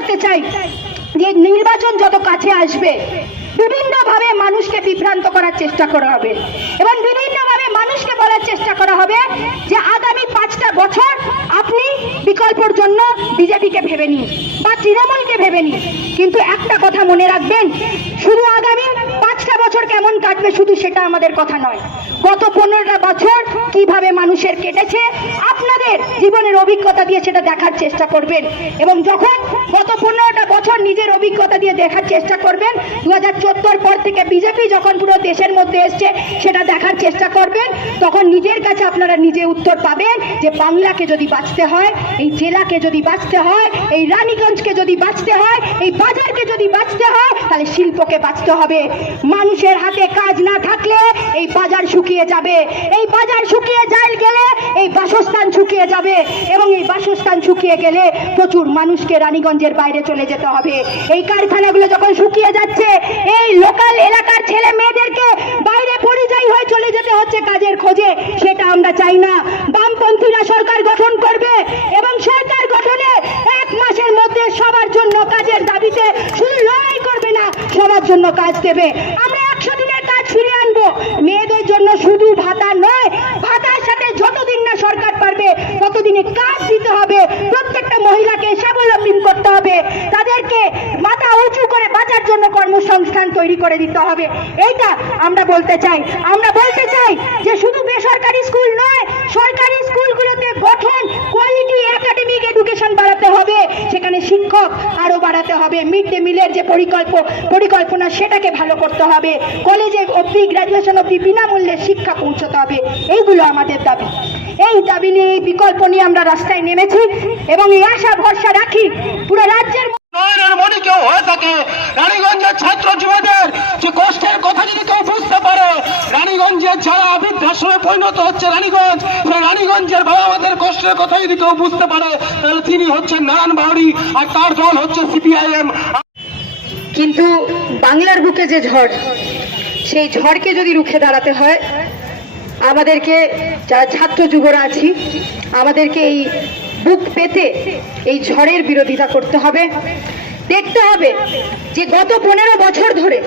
করতে চাই যে নির্বাচন যত কাছে আসবে বিভিন্নভাবে মানুষকে বিভ্রান্ত করার চেষ্টা করা হবে এবং বিভিন্নভাবে মানুষকে বলার চেষ্টা করা হবে যে আগামী 5টা বছর আপনি বিকল্পর জন্য বিজেপিকে ভেবে নিন বা তৃণমূলকে ভেবে নিন। কিন্তু একটা কথা মনে রাখবেন, শুধু আগামী 5টা বছর কেমন কাটবে শুধু সেটা আমাদের কথা নয়, গত 15টা বছর কিভাবে মানুষের কেটেছে আপনাদের জীবনের অভিজ্ঞতা দিয়ে সেটা দেখার চেষ্টা করবেন। এবং যখন গত 15টা বছর নিজের অভিজ্ঞতা দিয়ে দেখার চেষ্টা করবেন, 2014 পর থেকে বিজেপি যখন পুরো দেশের মধ্যে এসছে সেটা দেখার চেষ্টা করবেন, তখন নিজের কাছে আপনারা নিজে উত্তর পাবেন যে বাংলাকে যদি বাঁচতে হয়, এই জেলাকে যদি বাঁচতে হয়, এই রানীগঞ্জকে যদি বাঁচতে হয়, এই বাজারকে যদি বাঁচতে হয়, তাহলে শিল্পকে বাঁচতে হবে। মানুষের হাতে কাজ না থাকলে এই বাজার শুকিয়ে যাবে, এই বাজার শুকিয়ে গেলে এই বাসস্থান শুকিয়ে যাবে এবং এই বাসস্থান শুকিয়ে গেলে প্রচুর মানুষকে রানীগঞ্জের বাইরে চলে যেতে হবে। এই কারখানাগুলো যখন শুকিয়ে যাচ্ছে, এই লোকাল এলাকার ছেলে মেয়েদেরকে বাইরে পরিযায়ী হয়ে চলে যেতে হচ্ছে কাজের খোঁজে, সেটা আমরা চাই না। বামপন্থীরা সরকার গঠন করবে এবং সরকার গঠনে 1 মাসের মধ্যে সবার জন্য কাজের দাবিতে শুধু লড়াই করবে না, সবার জন্য কাজ দেবে। আমরা 100 দিনের কাজ ফিরে আনবো। মেয়েদের জন্য শুধু ভাতা নয়, ভাতার সাথে যতদিন না সরকার পারবে ততদিনে কাজ দিতে হবে। প্রত্যেকটা মহিলাকে স্বাবলম্বী করতে হবে, তাদেরকে মাথা উঁচু করে বাঁচার জন্য কর্মসংস্থান তৈরি করে দিতে হবে। এইটা আমরা বলতে চাই। আমরা বলতে চাই যে শুধু বেসরকারি স্কুল নয়, সরকারি স্কুলগুলোতে গঠন কোয়ালিটি একাডেমিক এডুকেশন বাড়াতে হবে, সেখানে শিক্ষক আরো বাড়াতে হবে। মিড ডে মিলের যে পরিকল্পনা সেটাকে ভালো করতে হবে। কলেজে অবধি, গ্রাজুয়েশন অবধি বিনামূল্যে শিক্ষা পৌঁছতে হবে। এইগুলো আমাদের দাবি। এই দাবি নিয়ে, এই বিকল্প নিয়ে আমরা রাস্তায় নেমেছি এবং এই আশা ভরসা রাখি পুরো রাজ্যের নয়নের মনে কেউ হয়ে থাকে। রানীগঞ্জের ছাত্র যুবদের যে কষ্টের কথা যদি কেউ বুঝতে পারে, রানীগঞ্জের যারা বৃদ্ধাশ্রমে পরিণত হচ্ছে রানীগঞ্জ, সেই রানীগঞ্জের বাবা মাদের কষ্টের কথা যদি কেউ বুঝতে পারে, তাহলে তিনি হচ্ছেন নারায়ণ বাউরি আর তার দল হচ্ছে সিপিআইএম। কিন্তু বাংলার বুকে যে ঝড়, সেই ঝড়কে যদি রুখে দাঁড়াতে হয়, আমাদেরকে যারা ছাত্র যুবরা আছি, আমাদেরকে এই বুক পেতে এই ঝড়ের বিরোধিতা করতে হবে। দেখতে হবে যে গত 15 বছর ধরে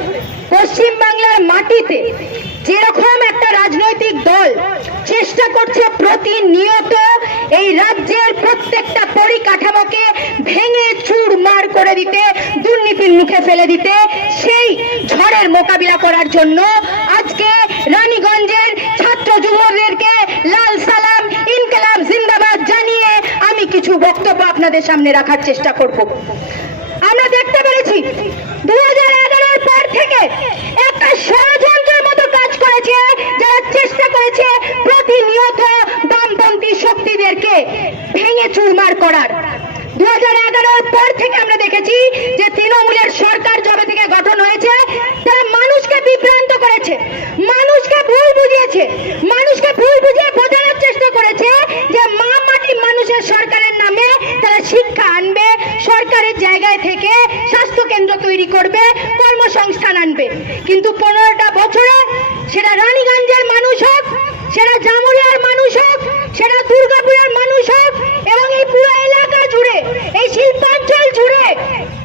পশ্চিম বাংলার মাটিতে যেরকম একটা রাজনৈতিক দল চেষ্টা করছে প্রতিনিয়ত এই রাজ্যের প্রত্যেকটা পরিকাঠামোকে ভেঙে চুরমার করে দিতে, দুর্নীতির মুখে ফেলে দিতে, সেই ঝড়ের মোকাবিলা করার জন্য আজকে রানীগঞ্জের ছাত্র যুবদেরকে লাল সালাম, ইনকলাব জিন্দাবাদ জানিয়ে আমি কিছু বক্তব্য আপনাদের সামনে রাখার চেষ্টা করব। আমরা দেখতে পেরেছি 2011-এর পর থেকে একটা ষড়যন্ত্রের মতো কাজ করেছে, যারা চেষ্টা করেছে প্রতিনিয়ত বামপন্থী শক্তিদেরকে ভেঙে চুরমার করার। 2011-এর পর থেকে আমরা দেখেছি যে তৃণমূলের সরকার যবে থেকে গঠন হয়েছে, তারা মানুষকে বিভ্রান্ত করেছে, মানুষকে ভুল বুঝিয়েছে, মানুষকে ভুল বুঝিয়ে বোঝানোর চেষ্টা করেছে যে মা মাটি মানুষের সরকারের নামে তারা শিক্ষা আনবে, সরকারের জায়গায় থেকে স্বাস্থ্য কেন্দ্র তৈরি করবে, কর্মসংস্থান আনবে। কিন্তু 15টা বছরে সেটা রানীগঞ্জের মানুষ হোক, সেটা জামুরিয়ার মানুষ হোক, সেটা দুর্গাপুরের মানুষ হোক এবং এই পুরো এলাকা জুড়ে, এই শিল্পাঞ্চল জুড়ে,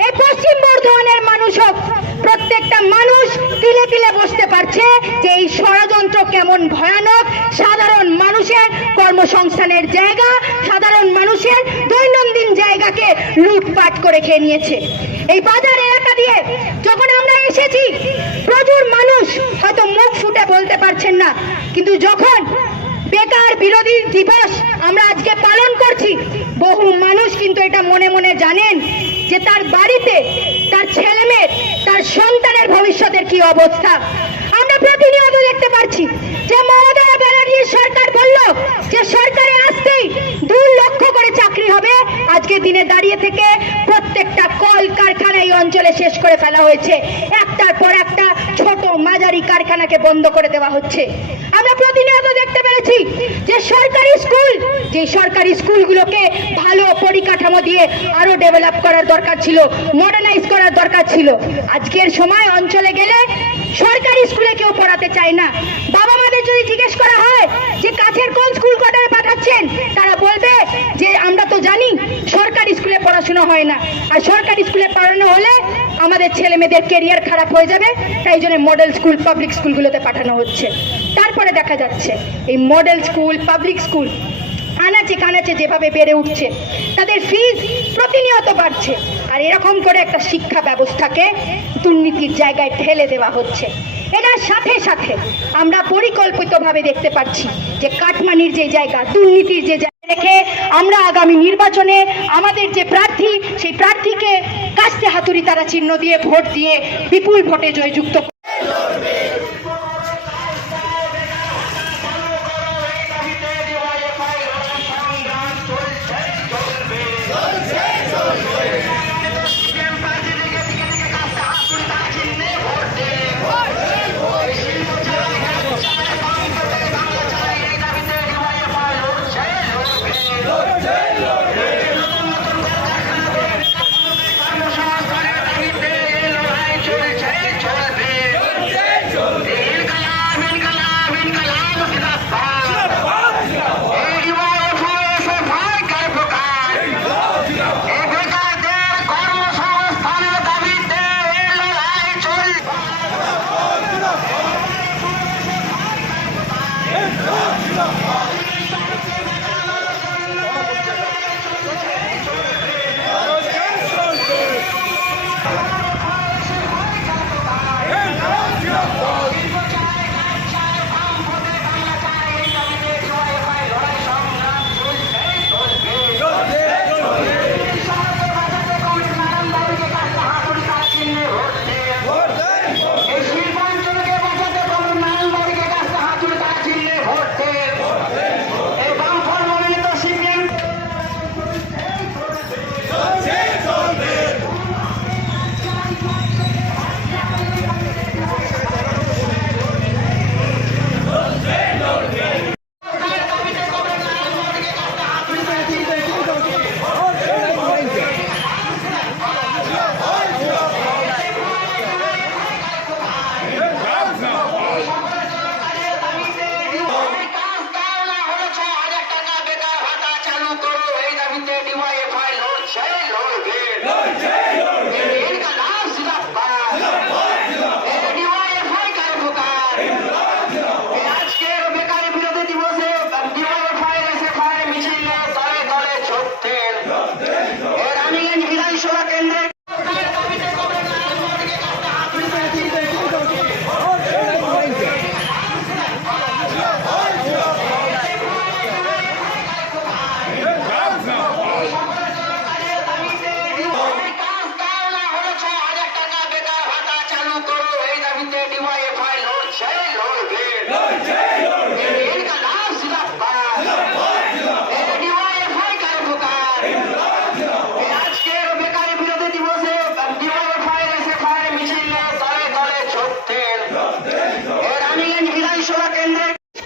এই পশ্চিম বর্ধমানের মানুষ হোক, প্রত্যেকটা মানুষ তিলে তিলে বুঝতে পারছে যে এই ষড়যন্ত্র কেমন ভয়ানক। সাধারণ মানুষের কর্মসংস্থানের জায়গা, সাধারণ মানুষের দৈনন্দিন জায়গাকে লুটপাট করে খেয়ে নিয়েছে। এই বাজার এলাকা দিয়ে যখন আমরা এসেছি, প্রচুর মানুষ হয়তো মুখ ফুটে বলতে পারছেন না, কিন্তু যখন বেকার বিরোধী দিবস আমরা আজকে পালন করছি, বহু মানুষ কিন্তু এটা মনে মনে জানেন যে তার বাড়িতে তার ছেলে মেয়ে, তার সন্তানের ভবিষ্যতের কি অবস্থা। আমরা প্রতিনিয়ত দেখতে পাচ্ছি যে মমতা ব্যানার্জির সরকার বলল যে সরকারে আসতেই 2 লক্ষ করে চাকরি হবে। আজকে দিনে দাঁড়িয়ে থেকে প্রত্যেকটা কল কারখানা এই অঞ্চলে শেষ করে ফেলা হয়েছে, একটার পর একটা ছোট মাঝারি কারখানাকে বন্ধ করে দেওয়া হচ্ছে। আমরা প্রতিনিয়ত দেখতে পেরেছি যে সরকারি স্কুল, যে সরকারি স্কুলগুলোকে ভালো পরিকাঠামো দিয়ে আরো ডেভেলপ করার দরকার ছিল, মডার্নাইজ করার দরকার ছিল। আজকের সময় অঞ্চলে গেলে সরকারি স্কুলে কেউ পড়াতে চায় না। বাবা মাদের যদি জিজ্ঞেস করা হয় যে কাছের কোন স্কুল কোয়ার্টারে পাঠাচ্ছেন, তারা বলবে যে আমরা তো জানি সরকারি স্কুলে পড়াশোনা হয় না, আর সরকারি স্কুলে পড়ানো হলে আমাদের ছেলে মেয়েদের কেরিয়ার খারাপ হয়ে যাবে, তাই জন্য মডেল স্কুল, পাবলিক স্কুলগুলোতে পাঠানো হচ্ছে। তারপরে দেখা যাচ্ছে এই মডেল স্কুল, পাবলিক স্কুল আনাচে কানাচে যেভাবে বেড়ে উঠছে, তাদের ফিজ প্রতিনিয়ত বাড়ছে, আর এরকম করে একটা শিক্ষা ব্যবস্থাকে দুর্নীতির জায়গায় ঠেলে দেওয়া হচ্ছে। এটার সাথে সাথে আমরা পরিকল্পিতভাবে দেখতে পাচ্ছি যে কাটমানির যে জায়গা, দুর্নীতির যে জায়গা রেখে আমরা আগামী নির্বাচনে আমাদের যে প্রার্থী, সেই প্রার্থীকে কাস্তে হাতুড়ি তারা চিহ্ন দিয়ে ভোট দিয়ে বিপুল ভোটে জয়যুক্ত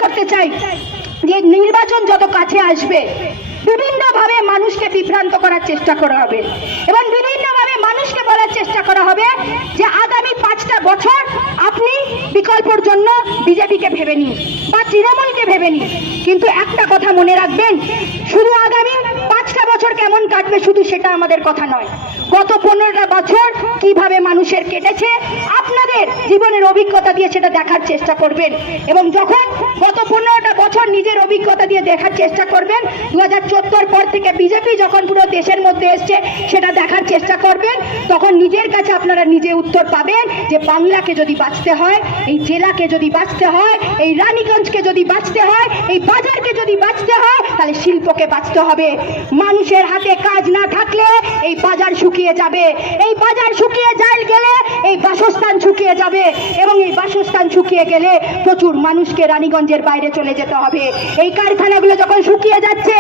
করতে চাই যে নির্বাচন যত কাছে আসবে বিভিন্নভাবে মানুষকে বিভ্রান্ত করার চেষ্টা করা হবে এবং বিভিন্নভাবে মানুষকে বলার চেষ্টা করা হবে যে আগামী 5টা বছর আপনি বিকল্পর জন্য বিজেপিকে ভেবে নিন বা তৃণমূলকে ভেবে নিন, কিন্তু একটা কথা মনে রাখবেন, শুধু আগামী 5টা বছর কেমন কাটবে শুধু সেটা আমাদের কথা নয়, গত 15টা বছর কিভাবে মানুষের কেটেছে আপনাদের জীবনের অভিজ্ঞতা দিয়ে সেটা দেখার চেষ্টা করবেন। এবং যখন গত 15টা বছর নিজের অভিজ্ঞতা দিয়ে দেখার চেষ্টা করবেন, 2014 পর থেকে বিজেপি যখন পুরো দেশের মধ্যে এসছে সেটা দেখার চেষ্টা করবেন, তখন নিজের কাছে আপনারা নিজে উত্তর পাবেন যে বাংলাকে যদি বাঁচতে হয়, এই জেলাকে যদি বাঁচতে হয়, এই রানীগঞ্জকে যদি বাঁচতে হয়, এই বাজারকে যদি বাঁচতে হয়, তাহলে শিল্পকে বাঁচতে হবে। মানুষের হাতে কাজ না থাকলে এই বাজার শুকিয়ে যাবে, এই বাজার শুকিয়ে গেলে এই বাসস্থান শুকিয়ে যাবে, এবং এই বাসস্থান শুকিয়ে গেলে প্রচুর মানুষকে রানীগঞ্জের বাইরে চলে যেতে হবে। এই কারখানাগুলো যখন শুকিয়ে যাচ্ছে,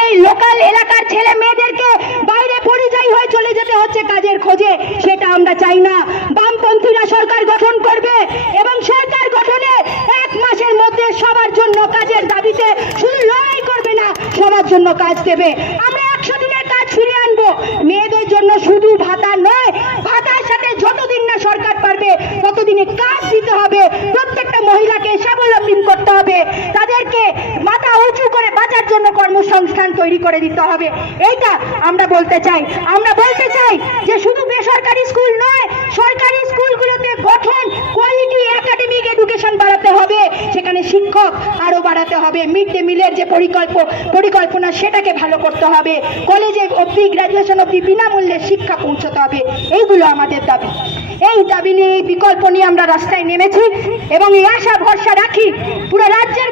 এই লোকাল এলাকার ছেলে মেয়েদেরকে বাইরে পরিযায়ী হয়ে চলে যেতে হচ্ছে কাজের খোঁজে, সেটা আমরা চাই না। বামপন্থীরা সরকার গঠন করবে এবং সরকার গঠনে 1 মাসের মধ্যে সবার জন্য কাজের দাবিতে শুধু লড়াই করবে না, সবার জন্য কাজ দেবে। আমরা 100 দিনের কাজ ফিরিয়ে আনবো। মেয়েদের জন্য শুধু ভাতা নয়, ভাতার সাথে যতদিন না সরকার পারবে ততদিনে কাজ দিতে হবে। প্রত্যেকটা মহিলাকে স্বাবলম্বী করতে হবে, তাদেরকে মাথা উঁচু করে বাঁচার জন্য কর্মসংস্থান তৈরি করে দিতে হবে। এইটা আমরা বলতে চাই। আমরা বলতে চাই যে শুধু বেসরকারি স্কুল নয়, সরকারি স্কুলগুলোতে গঠন, কোয়ালিটি একাডেমিক এডুকেশন বাড়াতে হবে, সেখানে শিক্ষক আরো বাড়াতে হবে। মিড ডে মিলের যে পরিকল্পনা সেটাকে ভালো করতে হবে। কলেজে অবধি, গ্রাজুয়েশন অবধি বিনামূল্যে শিক্ষা পৌঁছতে হবে। এইগুলো আমাদের দাবি। এই দাবি নিয়ে, এই বিকল্প নিয়ে আমরা রাস্তায় নেমেছি এবং এই আশা ভরসা রাখি পুরো রাজ্যের